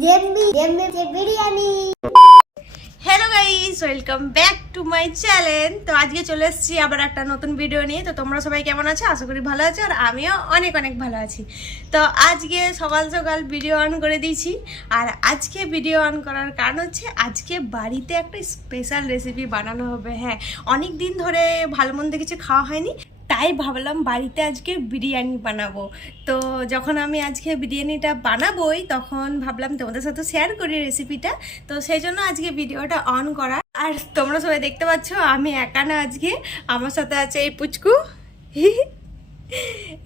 Biryani. Hello guys, welcome back to my channel. তো আজকে চলে এসেছি আবার একটা নতুন ভিডিও নিয়ে। তো তোমরা সবাই কেমন আছো? আশা করি ভালো আছো, আর আমিও অনেক অনেক ভালো আছি। তো আজকে সকাল সকাল ভিডিও অন করে দিয়েছি, আর আজকে ভিডিও অন করার কারণ হচ্ছে আজকে বাড়িতে একটা স্পেশাল রেসিপি বানানো হবে। হ্যাঁ, অনেক দিন ধরে ভালো মন্দ কিছু খাওয়া হয়নি, তাই ভাবলাম বাড়িতে আজকে বিরিয়ানি বানাবো। তো যখন আমি আজকে বিরিয়ানিটা বানাবোই, তখন ভাবলাম তোমাদের সাথে শেয়ার করি রেসিপিটা। তো সেই জন্য আজকে ভিডিওটা অন করা। আর তোমরা সবাই দেখতে পাচ্ছ আমি একা না, আজকে আমার সাথে আছে এই পুচকু।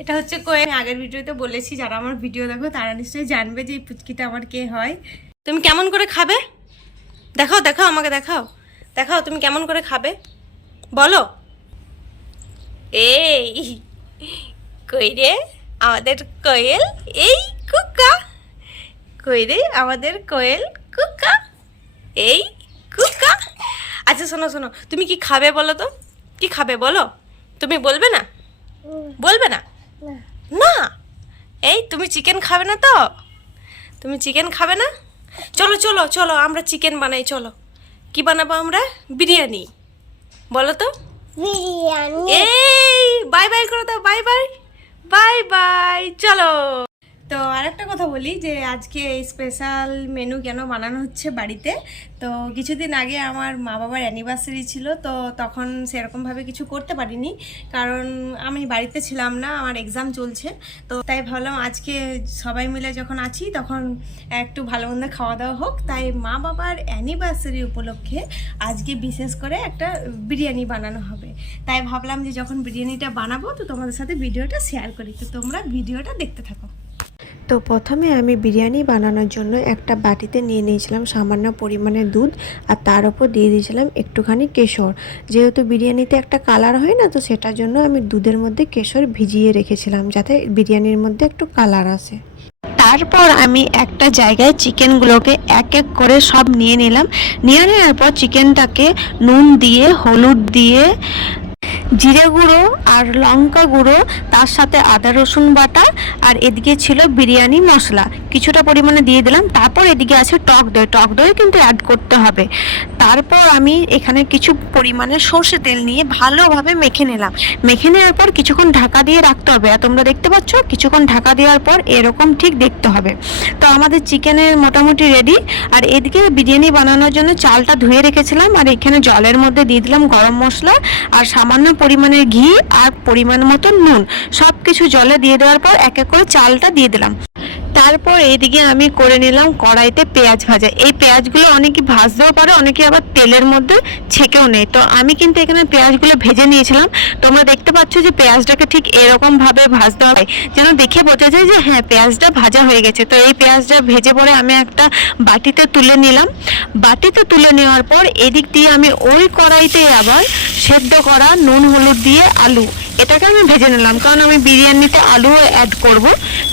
এটা হচ্ছে কই, আমি আগের ভিডিওতে বলেছি, যারা আমার ভিডিও দেখো তারা নিশ্চয়ই জানবে যে এই পুচকিটা আমার কে হয়। তুমি কেমন করে খাবে? দেখাও দেখাও, আমাকে দেখাও দেখাও, তুমি কেমন করে খাবে বলো। এই কই রে আমাদের কোয়েল, এই কুকা কই রে আমাদের কোয়েল কুকা, এই কুকা। আচ্ছা শোনো শোনো, তুমি কি খাবে বলো তো, কি খাবে বলো? তুমি বলবে না? বলবে না? না, এই তুমি চিকেন খাবে না তো? তুমি চিকেন খাবে না? চলো চলো চলো, আমরা চিকেন বানাই, চলো। কি বানাবো আমরা? বিরিয়ানি। বলো তো বিরিয়ানি। এই বাই বাই করে দাও, বাই বাই বাই বাই, চলো। তো আরেকটা কথা বলি যে আজকে স্পেশাল মেনু কেন বানানো হচ্ছে বাড়িতে। তো কিছুদিন আগে আমার মা বাবার অ্যানিভার্সারি ছিল, তো তখন সেরকমভাবে কিছু করতে পারিনি, কারণ আমি বাড়িতে ছিলাম না, আমার এক্সাম চলছে। তো তাই ভাবলাম আজকে সবাই মিলে যখন আছি তখন একটু ভালো মন্দ খাওয়া দাওয়া হোক। তাই মা বাবার অ্যানিভার্সারি উপলক্ষে আজকে বিশেষ করে একটা বিরিয়ানি বানানো হবে। তাই ভাবলাম যে যখন বিরিয়ানিটা বানাবো তো তোমাদের সাথে ভিডিওটা শেয়ার করি। তো তোমরা ভিডিওটা দেখতে থাকো। তো প্রথমে আমি বিরিয়ানি বানানোর জন্য একটা বাটিতে নিয়ে নিয়েছিলাম সামান্য পরিমাণে দুধ, আর তার উপর দিয়ে দিয়েছিলাম একটুখানি কেশর। যেহেতু বিরিয়ানিতে একটা কালার হয় না, তো সেটার জন্য আমি দুধের মধ্যে কেশর ভিজিয়ে রেখেছিলাম যাতে বিরিয়ানির মধ্যে একটু কালার আসে। তারপর আমি একটা জায়গায় চিকেনগুলোকে এক এক করে সব নিয়ে নিলাম। নিয়ে নেওয়ার পর চিকেনটাকে নুন দিয়ে, হলুদ দিয়ে, জিরে গুঁড়ো আর লঙ্কা গুঁড়ো, তার সাথে আদা রসুন বাটা, আর এদিকে ছিল বিরিয়ানি মশলা কিছুটা পরিমাণে দিয়ে দিলাম। তারপর এদিকে আছে টক দই, টক দই কিন্তু অ্যাড করতে হবে। তারপর আমি এখানে কিছু পরিমাণে সর্ষে তেল নিয়ে ভালোভাবে মেখে নিলাম। মেখে নেওয়ার পর কিছুক্ষণ ঢাকা দিয়ে রাখতে হবে। আর তোমরা দেখতে পাচ্ছ কিছুক্ষণ ঢাকা দেওয়ার পর এরকম ঠিক দেখতে হবে। তো আমাদের চিকেনের মোটামুটি রেডি। আর এদিকে বিরিয়ানি বানানোর জন্য চালটা ধুয়ে রেখেছিলাম, আর এখানে জলের মধ্যে দিয়ে দিলাম গরম মশলা আর সামান্য পরিমাণের ঘি আর পরিমাণ মতো নুন। সব কিছু জলে দিয়ে দেওয়ার পর এক এক করে চালটা দিয়ে দিলাম। তারপর এইদিকে আমি করে নিলাম কড়াইতে পেঁয়াজ ভাজা। এই পেঁয়াজগুলো অনেকে ভাজতেও পারে, অনেকে আবার তেলের মধ্যে ছেঁকেও নেই। তো আমি কিন্তু এখানে পেঁয়াজগুলো ভেজে নিয়েছিলাম। তোমরা দেখতে পাচ্ছ যে পেঁয়াজটাকে ঠিক এরকমভাবে ভাজতে হবে যেন দেখে বোঝা যায় যে হ্যাঁ পেঁয়াজটা ভাজা হয়ে গেছে। তো এই পেঁয়াজটা ভেজে পরে আমি একটা বাটিতে তুলে নিলাম। বাটিতে তুলে নেওয়ার পর এদিক দিয়ে আমি ওই কড়াইতে আবার সেদ্ধ করা নুন হলুদ দিয়ে আলু, এটাকে আমি ভেজে নিলাম, কারণ আমি বিরিয়ানিতে আলু অ্যাড করব।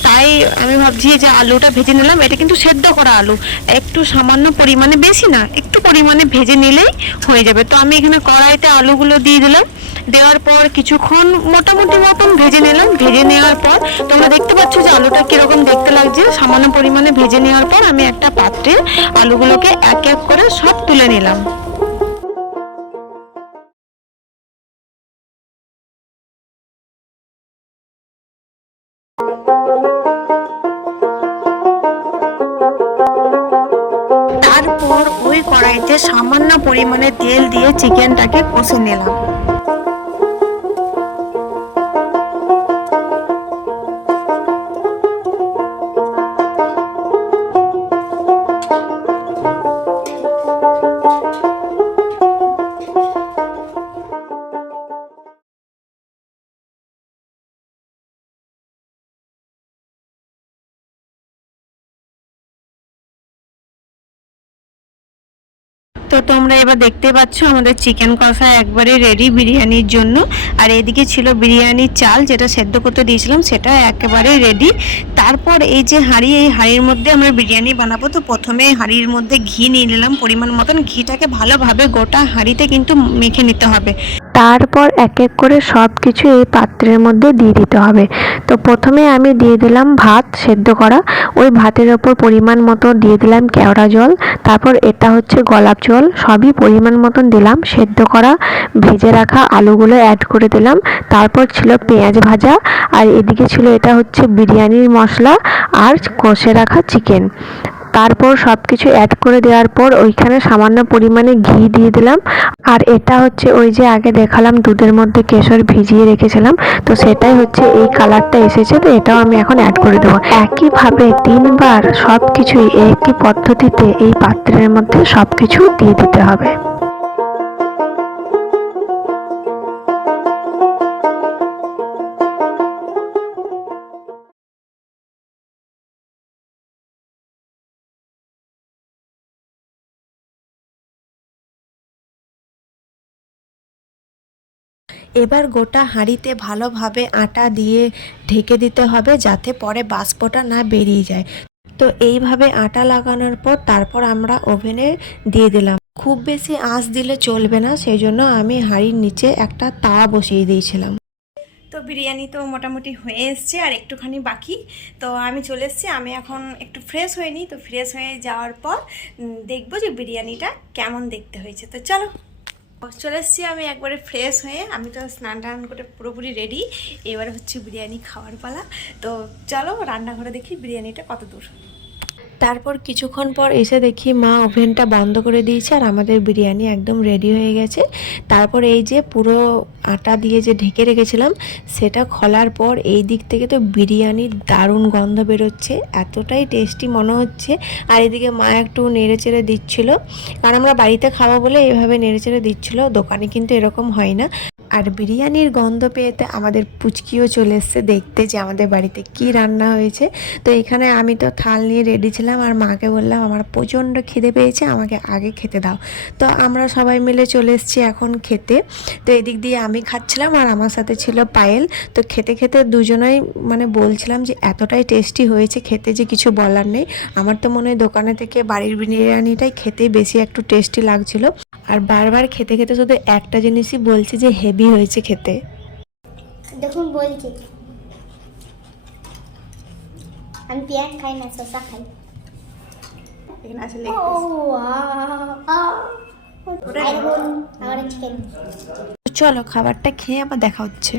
তাই আমি ভাবছি যে আলুটা ভেজে নিলাম। এটা কিন্তু সেদ্ধ করা আলু, একটু সামান্য পরিমাণে, বেশি না, একটু পরিমাণে ভেজে নিলেই হয়ে যাবে। তো আমি এখানে কড়াইতে আলুগুলো দিয়ে দিলাম। দেওয়ার পর কিছুক্ষণ মোটামুটি মতন ভেজে নিলাম। ভেজে নেওয়ার পর তোমরা দেখতে পাচ্ছ যে আলুটা কীরকম দেখতে লাগছে। সামান্য পরিমাণে ভেজে নেওয়ার পর আমি একটা পাত্রে আলুগুলোকে এক এক করে সব তুলে নিলাম। তারপর ওই কড়াইতে সামান্য পরিমাণে তেল দিয়ে চিকেনটাকে কষে নিলাম। তো তোমরা এবার দেখতে পাচ্ছ আমাদের চিকেন কষা একবারে রেডি বিরিয়ানির জন্য। আর এদিকে ছিল বিরিয়ানির চাল, যেটা সেদ্ধ করতে দিয়েছিলাম, সেটা একেবারে রেডি। তারপর এই যে হাঁড়ি, এই হাঁড়ির মধ্যে আমরা বিরিয়ানি বানাবো। তো প্রথমে হাঁড়ির মধ্যে ঘি নিয়ে নিলাম পরিমাণ মতন। ঘিটাকে ভালোভাবে গোটা হাঁড়িতে কিন্তু মেখে নিতে হবে। তারপর এক এক করে সব কিছু এই পাত্রের মধ্যে দিয়ে দিতে হবে। তো প্রথমে আমি দিয়ে দিলাম ভাত সেদ্ধ করা, ওই ভাতের ওপর পরিমাণ মতো দিয়ে দিলাম কেওড়া জল, তারপর এটা হচ্ছে গোলাপ জল, সবই পরিমাণ মতন দিলাম। সেদ্ধ করা ভেজে রাখা আলুগুলো অ্যাড করে দিলাম, তারপর ছিল পেঁয়াজ ভাজা, আর এদিকে ছিল এটা হচ্ছে বিরিয়ানির মশলা আর কষে রাখা চিকেন। তারপর সব কিছু অ্যাড করে দেওয়ার পর ওইখানে সামান্য পরিমাণে ঘি দিয়ে দিলাম। আর এটা হচ্ছে ওই যে আগে দেখালাম দুধের মধ্যে কেশর ভিজিয়ে রেখেছিলাম, তো সেটাই হচ্ছে এই কালারটা এসেছে, তো এটাও আমি এখন অ্যাড করে দেবো। একইভাবে 3বার সব কিছুই একই পদ্ধতিতে এই পাত্রের মধ্যে সব কিছু দিয়ে দিতে হবে। এবার গোটা হাঁড়িতে ভালোভাবে আটা দিয়ে ঢেকে দিতে হবে, যাতে পরে বাষ্পটা না বেরিয়ে যায়। তো এইভাবে আটা লাগানোর পর তারপর আমরা ওভেনে দিয়ে দিলাম। খুব বেশি আঁচ দিলে চলবে না, সেই জন্য আমি হাঁড়ির নিচে একটা তাওয়া বসিয়ে দিয়েছিলাম। তো বিরিয়ানি তো মোটামুটি হয়ে এসছে, আর একটুখানি বাকি। তো আমি চলে এসেছি, আমি এখন একটু ফ্রেশ হয়ে নিই। তো ফ্রেশ হয়ে যাওয়ার পর দেখবো যে বিরিয়ানিটা কেমন দেখতে হয়েছে। তো চলো, চলে এসেছি আমি একবারে ফ্রেশ হয়ে, আমি তো স্নান টান করে পুরোপুরি রেডি। এবার হচ্ছে বিরিয়ানি খাওয়ার পালা। তো চলো রান্নাঘরে দেখি বিরিয়ানিটা কত দূর। তারপর কিছুক্ষণ পর এসে দেখি মা ওভেনটা বন্ধ করে দিয়েছে, আর আমাদের বিরিয়ানি একদম রেডি হয়ে গেছে। তারপর এই যে পুরো আটা দিয়ে যে ঢেকে রেখেছিলাম সেটা খোলার পর এই দিক থেকে তো বিরিয়ানির দারুণ গন্ধ বেরোচ্ছে, এতটাই টেস্টি মনে হচ্ছে। আর এদিকে মা একটু নেড়ে চেড়ে দিচ্ছিল, কারণ আমরা বাড়িতে খাবো বলে এইভাবে নেড়ে চেড়ে দিচ্ছিল, দোকানে কিন্তু এরকম হয় না। আর বিরিয়ানির গন্ধ পেয়েতে আমাদের পুচকিও চলে এসছে দেখতে যে আমাদের বাড়িতে কি রান্না হয়েছে। তো এখানে আমি তো থাল নিয়ে রেডি ছিলাম, আর মাকে বললাম আমার প্রচণ্ড খিদে পেয়েছে, আমাকে আগে খেতে দাও। তো আমরা সবাই মিলে চলে এসেছি এখন খেতে। তো এদিক দিয়ে আমি খাচ্ছিলাম, আর আমার সাথে ছিল পায়েল। তো খেতে খেতে দুজনেই মানে বলছিলাম যে এতটাই টেস্টি হয়েছে খেতে যে কিছু বলার নেই। আমার তো মনে হয় দোকানে থেকে বাড়ির বিরিয়ানিটাই খেতে বেশি একটু টেস্টি লাগছিল। আর বারবার খেতে খেতে শুধু একটা জিনিসই বলছে যে হেভি হয়েছে খেতে। দেখুন বলছি, আমি পেঁয়াজ খাই না, শসা খাই। এখানে আসলে আমার চিকেন। চলো খাবারটা খেয়ে আবার দেখা হচ্ছে।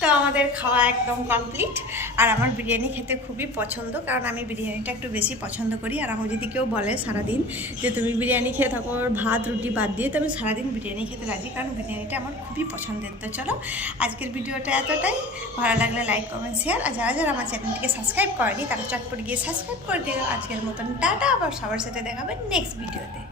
তো আমাদের খাওয়া একদম কমপ্লিট। আর আমার বিরিয়ানি খেতে খুবই পছন্দ, কারণ আমি বিরিয়ানিটা একটু বেশি পছন্দ করি। আর আমার যদি কেউ বলে সারাদিন যে তুমি বিরিয়ানি খেয়ে থাকো ভাত রুটি বাদ দিয়ে, তো আমি সারাদিন বিরিয়ানি খেতে রাজি, কারণ বিরিয়ানিটা আমার খুবই পছন্দের। তো চলো আজকের ভিডিওটা এতটাই। ভালো লাগলে লাইক কমেন্ট শেয়ার, আর যারা যারা আমার চ্যানেলটিকে সাবস্ক্রাইব করেনি তারা চটপট গিয়ে সাবস্ক্রাইব করে দিও। আজকের মতন টাটা, আবার সবার সাথে দেখাবেন নেক্সট ভিডিওতে।